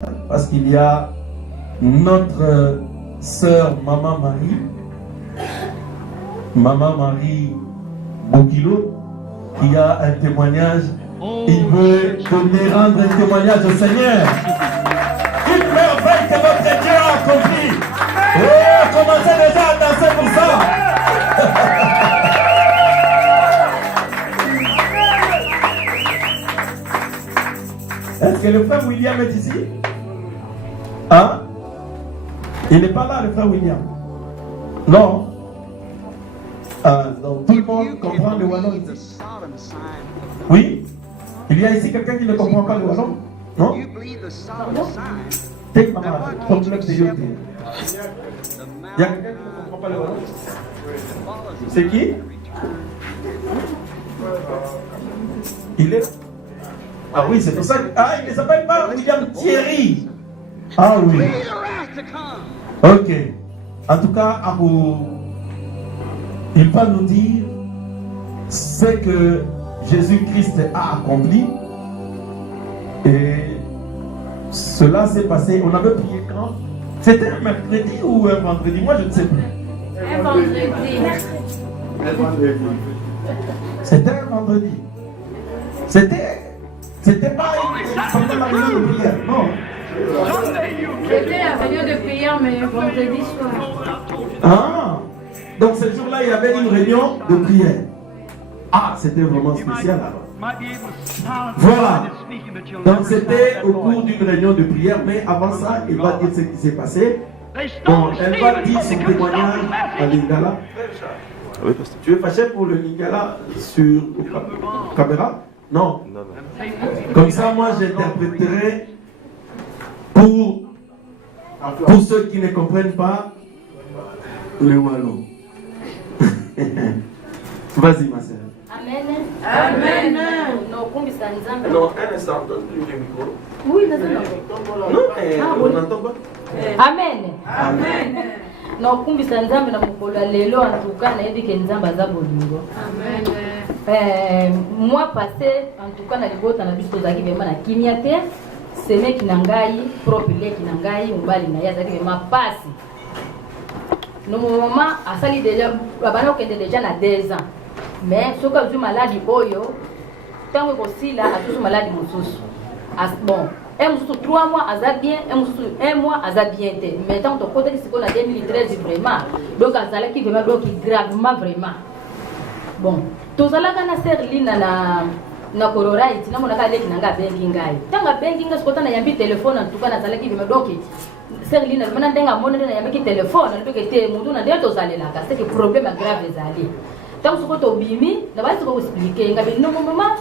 parce qu'il y a notre sœur Maman Marie Bokilo, qui a un témoignage. Il veut rendre un témoignage au Seigneur. Une merveille que votre Dieu a accompli. Oh, commencez déjà à danser pour ça. Est-ce que le frère William est ici? Hein? Il n'est pas là, le frère William. Non. Donc tout le monde comprend le wallon ici. Oui? Il y a ici quelqu'un qui ne comprend pas le wallon? Non? Take my mind. Complexe de Yoté. Il y a quelqu'un qui ne comprend pas le wallon? C'est qui? Il est? Ah oui, c'est pour ça que... Ah, il ne s'appelle pas William Thierry. Ah oui. Ok. En tout cas, il va nous dire ce que Jésus-Christ a accompli. Et cela s'est passé. On avait prié quand? C'était un mercredi ou un vendredi? Moi, je ne sais plus. Un vendredi. C'était un vendredi. C'était pas pendant la réunion de prière, non. C'était la réunion de prière, mais vendredi soir. Ah, donc ce jour-là, il y avait une réunion de prière. Ah, c'était vraiment spécial alors. Voilà. Donc c'était au cours d'une réunion de prière, mais avant ça, il va dire ce qui s'est passé. Bon, elle va dire son témoignage à Lingala. Oui, parce que tu es fâché pour le Lingala sur caméra? Non. Comme ça, moi, j'interpréterai pour ceux qui ne comprennent pas le wallon. Vas-y, ma sœur. Amen. Amen. Non, un instant, donne-lui le micro. Oui, non, mais on n'entend pas. Amen. Amen. Non, kumbisa nzambe na mukolo lelo en tout cas na yebi ke nzamba za bolingo. Amen. Moi passé en tout cas na libota na biso zaki bema na kimia te seme kinangai propre le kinangai umbali na ya zaki bema pasi. No maman asali déjà babana okende déjà na 2 ans. Mais soka zu maladie oyo tango ko sila atusu maladie mususu. Bon, un mois 3 mois aza bien, un mois aza bien. Mais tant que côté qui se connaît en 2013 vraiment, donc azala qui vraiment donc gravement vraiment. Bon, tous ala kana serlina na cororite na mona kale kinanga bengi ngai. Tanga bengi ngai skota na yambi téléphone en tout cas na zala qui vraiment donc serlina mana ndenga mona na yambi téléphone na donc était mundu na ndeto zalela ka c'est que problème grave ezali. Tant que sokoto bimi na basi ko expliquer ngabe no maman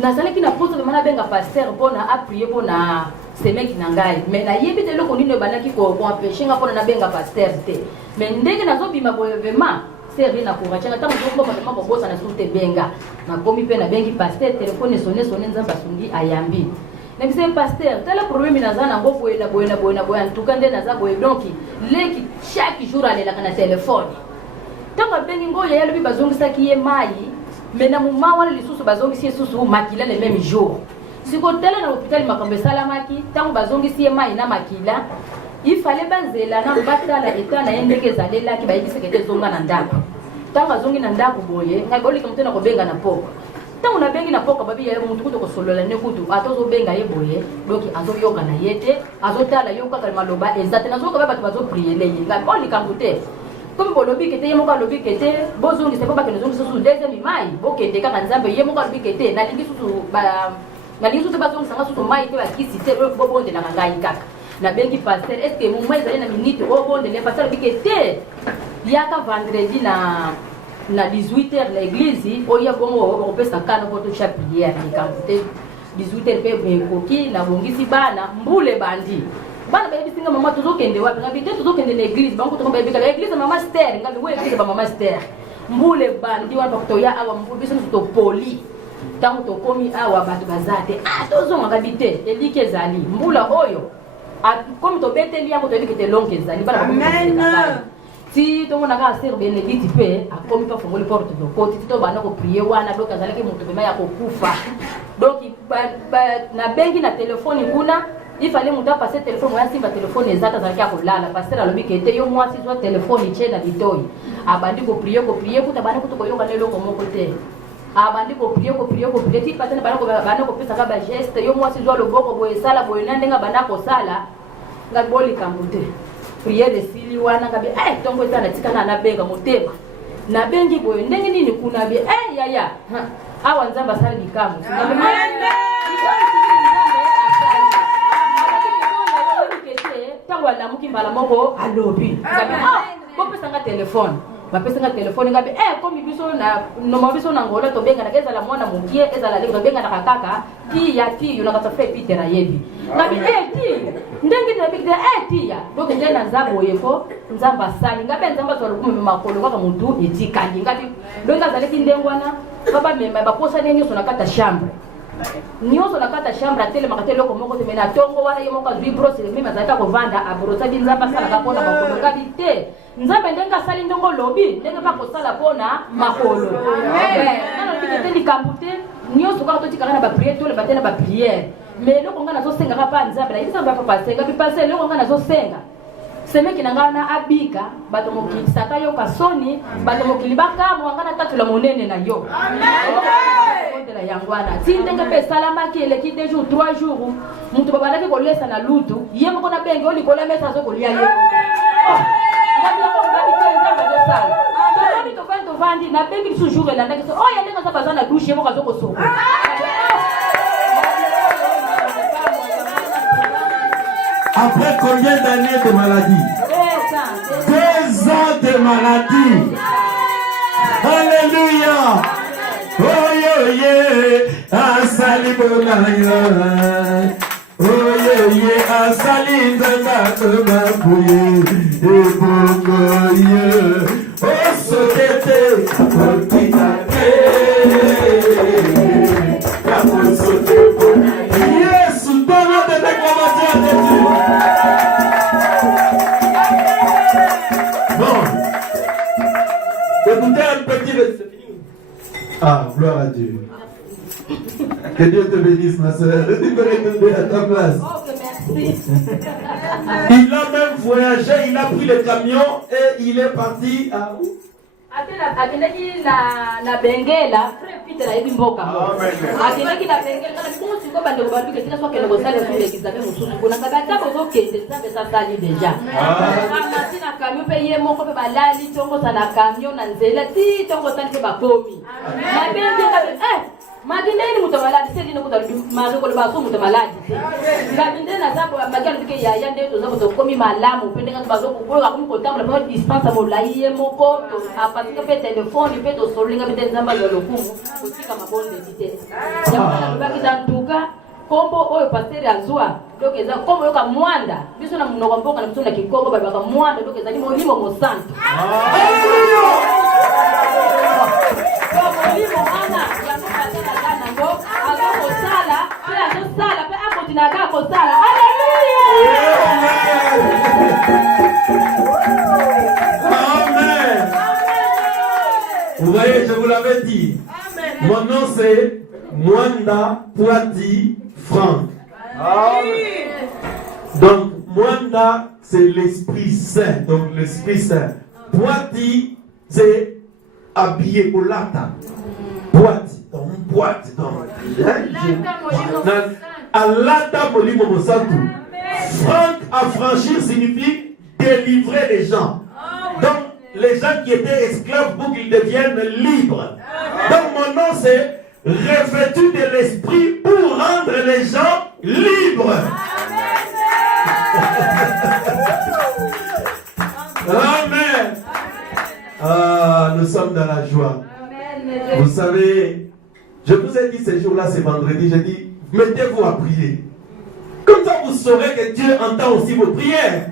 nazalaki na poso de mana benga pasteur pona a prier pona semeki na ngai mais na yebi te loko nino banaki ko empêcher nga pona na benga pasteur te mais ndenge nazo bima boye vraiment servi na ko rachanga tango ko ba ko bosa na sute benga na komi pe na bengi pasteur téléphone sonne nzamba sungi ayambi na bise pasteur tala problème nazana ngo boye na boye en tout cas ndena za boye donc leki chaque jour alela kana téléphone tango bengi ngo ya lobi bazongisa ki ye mai. Mais na muma wana lisusu bazongisi lisusu makila le même jour. Siko tela na hôpital makambe salamaki tango bazongisi mai na makila il fallait banzela na batala eta na endeke zalela ki bayikise kete zonga na ndako. Tango azongi na ndako boye ngaboli kamtena ko benga na poko. Tango na bengi na poko babi ya mutu kuto ko solola ne kutu atozo benga ye boye donc azo yoka na yete azotala yoka ka maloba ezate na zoka ba bazo prier le ngaboli kamute. Comme bolobi kete yemoka lobi kete bozongi c'est pas que nous sommes sous deuxième image bokete kaka nzambe yemoka lobi kete na lingi sous ba na lingi sous bazongi sanga sous mai te ba kisi te bonde na ngai kaka na bengi pasteur est-ce que mon mai na minute o bonde le pasteur lobi kete yaka vendredi na 18h l'église o ya bongo o pesa kana ko to chapier ni kamte 18h pe koki na bongisi bana mbule bandi. Bana baby singa mama tuzokende wapi ngabi te tuzokende na église bango to baby kala église mama Esther ngabi we église ba mama Esther mbule bandi wana to ya awa mbule biso to poli tango to komi awa batu bazate tozonga ngabi te elike zali mbula oyo comme to beteli yango to elike te lonke zali bana amen si to mona ka ser benediti pe akomi pa fongoli porte do koti to bana ko prier wana donc azalaki mutu bema ya kokufa donc na bengi na telefone kuna il fallait monter passer téléphone moi simba téléphone ezata za kia kolala passer alobi ke te yo moi si soit téléphone ichena bitoi abandi ko prier kuta bana kuto koyoka lelo ko moko te abandi ko prier ti patana bana ko pesa ka ba geste yo moi si soit le boko boye sala boye ndenga bana ko sala ngaboli kambute prier de sili wana ngabi tongo ezana tikana na benga motema na bengi boye ndenge nini kuna bi yaya awa nzamba sala bikamu tango alamuki mbala moko alobi ngabi bopesanga telefone bapesanga telefone ngabi komi biso na noma biso na ngolo tobenga na ezala mwana mokie ezala leko tobenga na kakaka ti yo na katafe pitera yebi ngabi ti ndenge na bigde ti ya donc nje na nzabo yeko nzamba sali ngabe nzamba zo lokumu makolo kaka mutu etikali ngabi donc azaleki ndengwana baba mema baposa nini so na kata chambre nyoso na kata chambre tele makate loko moko te mena tongo wana yemo ka vibro se mema zata ko vanda abrosa bi nzamba sala ka pona makolo ngabi te nzambe ndenga sali ndongo lobi ndenga pa ko sala pona makolo nano bigete ni kambute nyoso ka to tikana ba prière to le batena ba prière mais loko ngana zo senga ka pa nzambe na isa ba pa senga bi passer loko ngana zo senga semeki nanga na abika bato mokili saka yo kasoni bato mokili bakamu ngana tatula monene na yo amen de la yangwana tindenga pe salama ki eleki 2 jours 3 jours mutu babalaki ko lesa na lutu yemo kona bengi oli ko la mesa zo ko lia yo ngabi ko ngabi tenza bazo sala to ngabi to vandi na bengi su jour elanda ki so ya lenga za bazana douche yemo kazo ko soko Après combien d'années de maladie? 2 ans de maladie. Alléluia. Oh yeah, asali bonaya. Oh yeah, asali ndanga kuye. Ebongo yeah. Oh sotete, otitake. Kapo sote bonaya. Yes, donne de l'acclamation à Dieu. Écoutez un petit verset. Ah, gloire à Dieu. Que Dieu te bénisse, ma soeur. Tu peux retourner à ta place. Merci. Il a même voyagé, il a pris le camion et il est parti à où? Akendaki na bengela frère Peter na yebimboka akendaki na bengela kana kumu siko bande ko tika so kele ko sale fule kizabe mususu kuna kabata bozo kende sabe sasali deja mama tina kamyo pe ye moko pe balali tongo sana kamyo na nzela ti tongo sana pe bakomi na bengela magindeni mutamaladi sedi no kutalu mazoko le baso mutamaladi ngabinde na zabo magalo tike ya ndeto zabo to komi malamu pendenga bazoko ko ka kumko tamla ba dispensa mo laiye moko to apatike pe telefone pe to solinga pe nzamba lo lokumu kutika mabonde dite ya baki zantuka kombo oyo pasteur azwa donc eza kombo yoka mwanda biso na munoko mboka na biso na kikongo ba baka mwanda donc eza ni molimo mo santo molimo ana ya mokatela kana ngo ako sala pe azo sala pe ako dinaga ko sala Amen. Vous voyez, je vous l'avais dit. Mon nom c'est Mwanda Poiti Franck. Donc Mwanda c'est l'Esprit Saint. Donc l'Esprit Saint. Poiti c'est habillé au lata. Poiti. Donc boîte. Donc Alata Molimo Mosantu. Franck affranchir signifie délivrer les gens. Donc les gens qui étaient esclaves pour qu'ils deviennent libres. Donc mon nom c'est revêtu de l'esprit pour rendre les gens libres. Amen. Ah, nous sommes dans la joie. Vous savez, je vous ai dit ces jours-là, c'est vendredi, j'ai dit, mettez-vous à prier. Comme ça, vous saurez que Dieu entend aussi vos prières.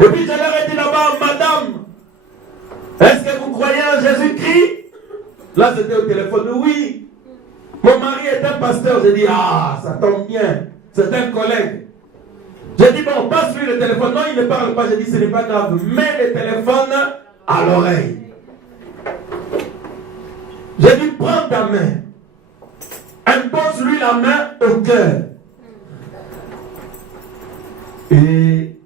Et puis je leur ai dit là-bas, madame, est-ce que vous croyez en Jésus-Christ? Là, c'était au téléphone, oui. Mon mari est un pasteur. J'ai dit, ah, ça tombe bien. C'est un collègue. J'ai dit, bon, passe-lui le téléphone. Non, il ne parle pas. J'ai dit, ce n'est pas grave. Mets le téléphone à l'oreille. J'ai dit, prends ta main. Impose-lui la main au cœur. Et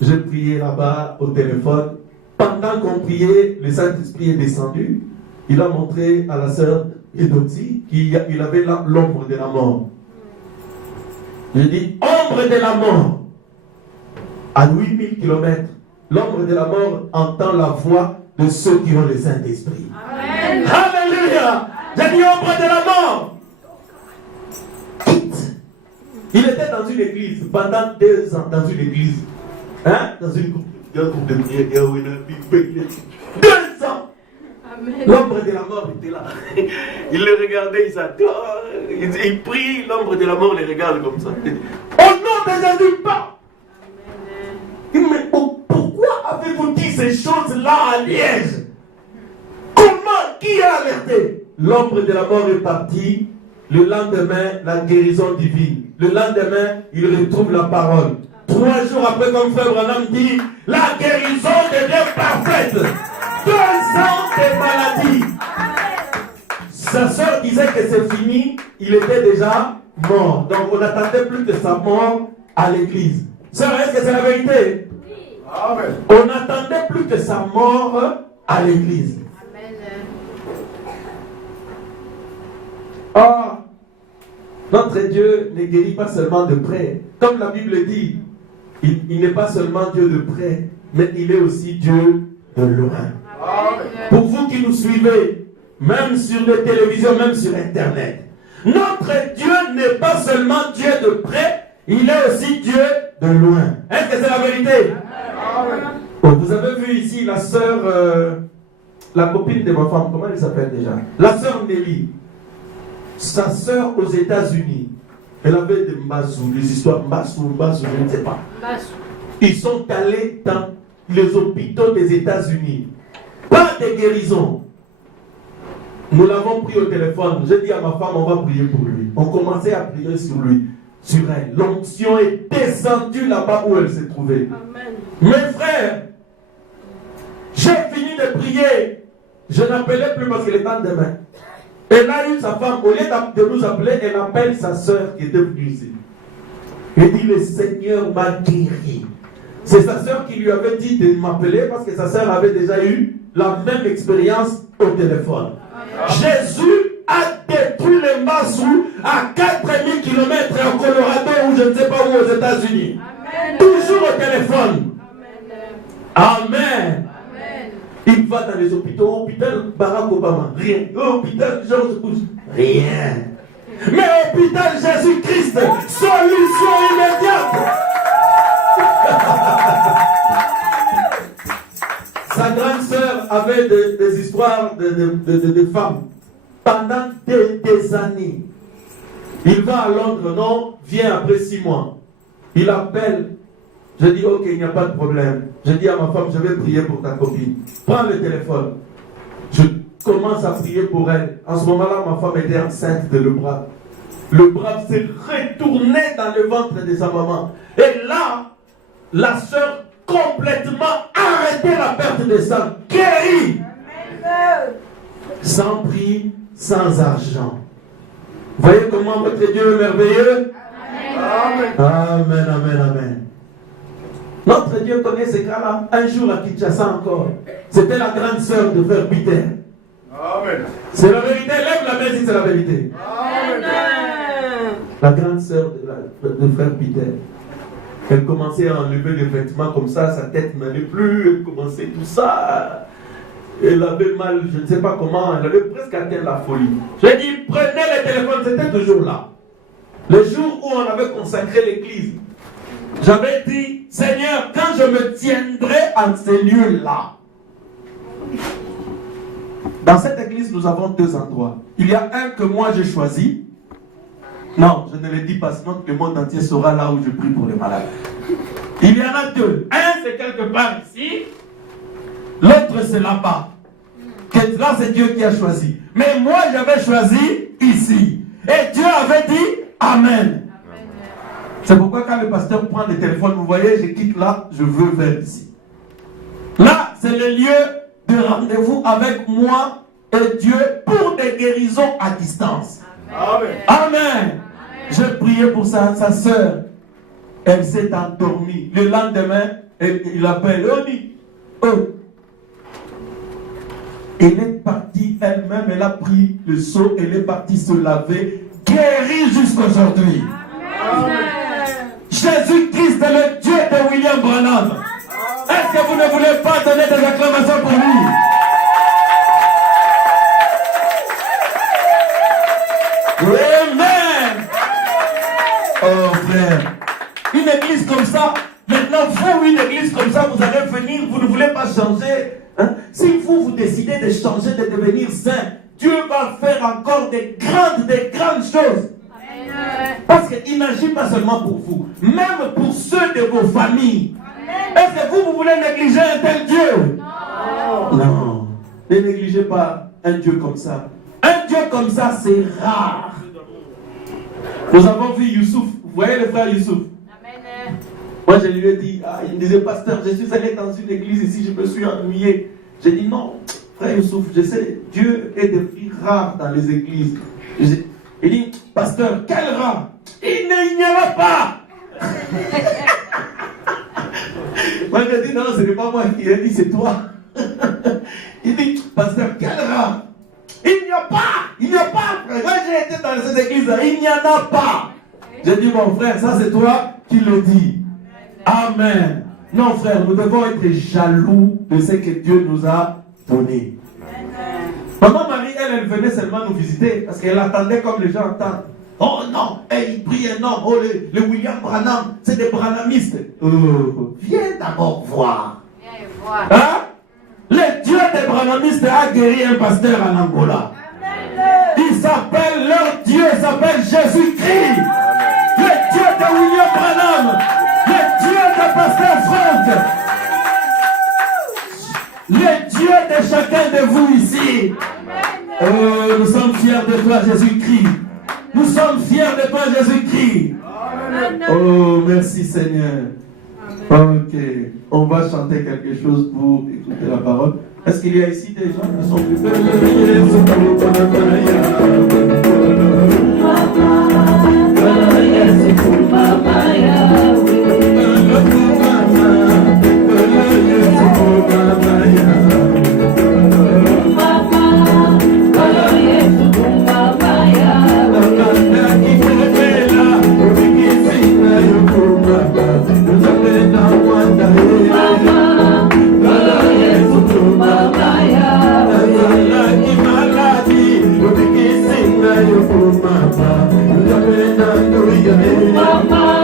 j'ai prié là-bas au téléphone. Pendant qu'on priait, le Saint-Esprit est descendu. Il a montré à la sœur Edoti qu'il avait l'ombre de la mort. Je dis, ombre de la mort. À 8000 km, l'ombre de la mort entend la voix de ceux qui ont le Saint-Esprit. Amen. Alléluia. J'ai dit, ombre de la mort. Quitte. Il était dans une église pendant 2 ans, dans une église. Hein? Dans une groupe de prière. 2 ans. L'ombre de la mort était là. Il le regardait, il s'adore. Il prie, l'ombre de la mort le regarde comme ça. Il dit, au nom de Jésus, pas. Mais pourquoi avez-vous dit ces choses-là à Liège? Comment? Qui a alerté? L'ombre de la mort est partie. Le lendemain, la guérison divine. Le lendemain, il retrouve la parole. 3 jours après, comme Frère Branham dit, la guérison devient parfaite. 2 ans de maladie. Sa soeur disait que c'est fini, il était déjà mort. Donc on n'attendait plus que sa mort à l'église. Sœur, est-ce que c'est la vérité? Amen. On n'attendait plus que sa mort à l'église. Ah, notre Dieu ne guérit pas seulement de près. Comme la Bible dit, il n'est pas seulement Dieu de près, mais il est aussi Dieu de loin. Amen. Pour vous qui nous suivez, même sur les télévisions, même sur Internet, notre Dieu n'est pas seulement Dieu de près, il est aussi Dieu de loin. Est-ce que c'est la vérité? Oh, vous avez vu ici la sœur, la copine de ma femme, comment elle s'appelle déjà? La sœur Nelly. Sa sœur aux États-Unis, elle avait des Mbazou, les histoires Mbazou, je ne sais pas. Ils sont allés dans les hôpitaux des États-Unis. Pas de guérison. Nous l'avons pris au téléphone. J'ai dit à ma femme, on va prier pour lui. On commençait à prier sur lui, sur elle. L'onction est descendue là-bas où elle se trouvait. Amen. Mes frères, j'ai fini de prier. Je n'appelais plus parce qu'il est temps demain. Elle a eu sa femme, au lieu de nous appeler, elle appelle sa soeur qui était venue ici. Elle dit, le Seigneur m'a guéri. C'est sa soeur qui lui avait dit de m'appeler parce que sa soeur avait déjà eu la même expérience au téléphone. Jésus a détruit les Mbazou à 4000 km en Colorado ou je ne sais pas où aux États-Unis. Toujours au téléphone. Amen. Amen. Il va dans les hôpitaux, hôpital Barack Obama, rien. Hôpital George Bush, rien. Mais hôpital Jésus-Christ, solution immédiate. Sa grande sœur avait des histoires de femmes pendant des années. Il va à Londres, non, vient après 6 mois. Il appelle. Je dis, ok, il n'y a pas de problème. Je dis à ma femme, je vais prier pour ta copine. Prends le téléphone. Je commence à prier pour elle. En ce moment-là, ma femme était enceinte de le bras. Le bras s'est retourné dans le ventre de sa maman. Et là, la sœur complètement arrêté la perte de sang. Guérie. Sans prix, sans argent. Voyez comment votre Dieu est merveilleux? Amen. Amen, amen, amen. Notre Dieu connaît ces cas-là. Un jour à Kinshasa encore, c'était la grande sœur de Frère Peter. Amen. C'est la vérité. Lève la main si c'est la vérité. Amen. La grande sœur de Frère Peter. Elle commençait à enlever les vêtements comme ça, sa tête n'allait plus, elle commençait tout ça. Elle avait mal, je ne sais pas comment, elle avait presque atteint la folie. J'ai dit, prenez le téléphone, c'était toujours là. Le jour où on avait consacré l'église, j'avais dit, Seigneur, quand je me tiendrai en ces lieux-là. Dans cette église, nous avons 2 endroits. Il y a un que moi j'ai choisi. Non, je ne le dis pas, sinon le monde entier saura là où je prie pour les malades. Il y en a 2. Un, c'est quelque part ici. L'autre, c'est là-bas. Là, c'est Dieu qui a choisi. Mais moi, j'avais choisi ici. Et Dieu avait dit Amen. C'est pourquoi quand le pasteur prend le téléphone, vous voyez, je quitte là, je veux vers ici. Là, c'est le lieu de rendez-vous avec moi et Dieu pour des guérisons à distance. Amen. Amen. J'ai prié pour sa soeur. Elle s'est endormie. Le lendemain, il appelle. On dit, oh. Elle est partie elle-même, elle a pris le seau, elle est partie se laver, guérie jusqu'aujourd'hui. Jésus-Christ est le Dieu de William Branham. Est-ce que vous ne voulez pas donner des acclamations pour lui? Amen. Oh frère, une église comme ça, maintenant vous, une église comme ça, vous allez venir, vous ne voulez pas changer. Hein? Si vous décidez de changer, de devenir saint, Dieu va faire encore des grandes choses. Parce qu'il n'agit pas seulement pour vous, même pour ceux de vos familles. Est-ce que vous voulez négliger un tel Dieu? Non. Ne négligez pas un Dieu comme ça. Un Dieu comme ça, c'est rare. Nous avons vu Youssouf. Vous voyez le frère Youssouf? Moi, je lui ai dit, il me disait, pasteur, je suis allé dans une église ici, je me suis ennuyé. J'ai dit, non, frère Youssouf, je sais, Dieu est devenu rare dans les églises. Il dit, pasteur, quel rare? Il n'y en a pas. Moi, je dis, non, ce n'est pas moi qui ai dit, c'est toi. Il dit, pasteur, quel rare? Il n'y a pas. Moi, j'ai été dans cette église-là, il n'y en a pas. J'ai dit, mon frère, ça c'est toi qui le dis. Amen. Non, frère, nous devons être jaloux de ce que Dieu nous a donné. Maman Marie, elle venait seulement nous visiter parce qu'elle attendait comme les gens entendent. Oh non, il prie un homme. Oh, le William Branham, c'est des branhamistes. Viens d'abord voir. Hein? Le Dieu des branhamistes a guéri un pasteur en Angola. Il s'appelle, leur Dieu s'appelle Jésus-Christ. Le Dieu de William Branham. Le Dieu de pasteur Franck. Le Dieu de chacun de vous ici. Nous sommes fiers de toi, Jésus-Christ. Nous sommes fiers de toi, Jésus-Christ. Oh, merci Seigneur. Ok, on va chanter quelque chose pour écouter la parole. Est-ce qu'il y a ici des gens qui sont plus Mama,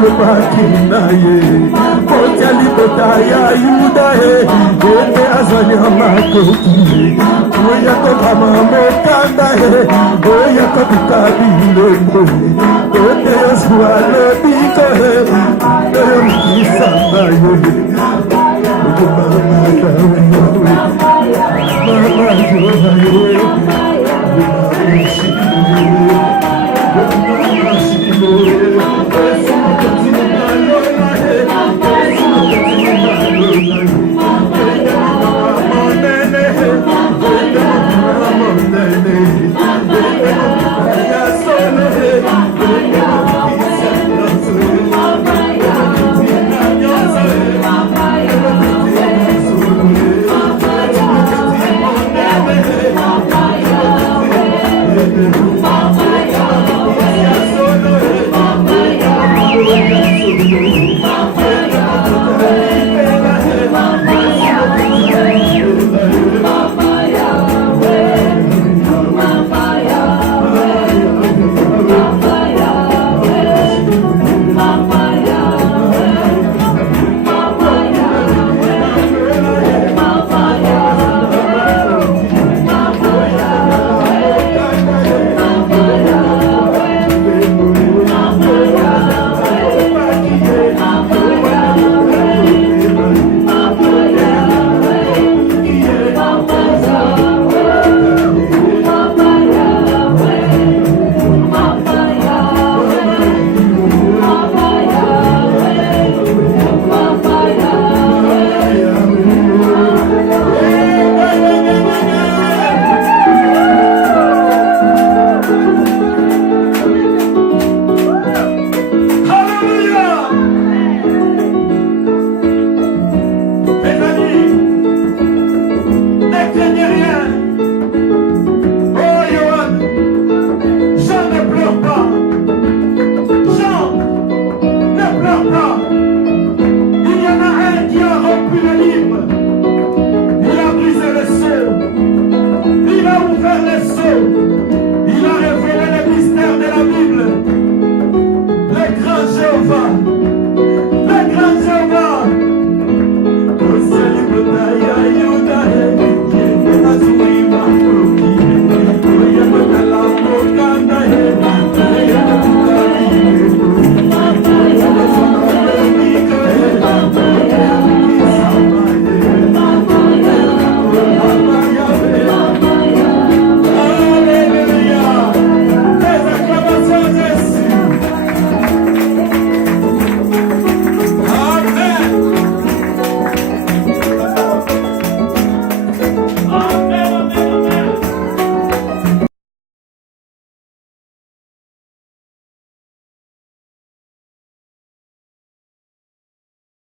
makinaye kotali kotaya yuda ende azanya makoti oya kokama mokanda oya kokabile ende yoswale biko oya mkisamba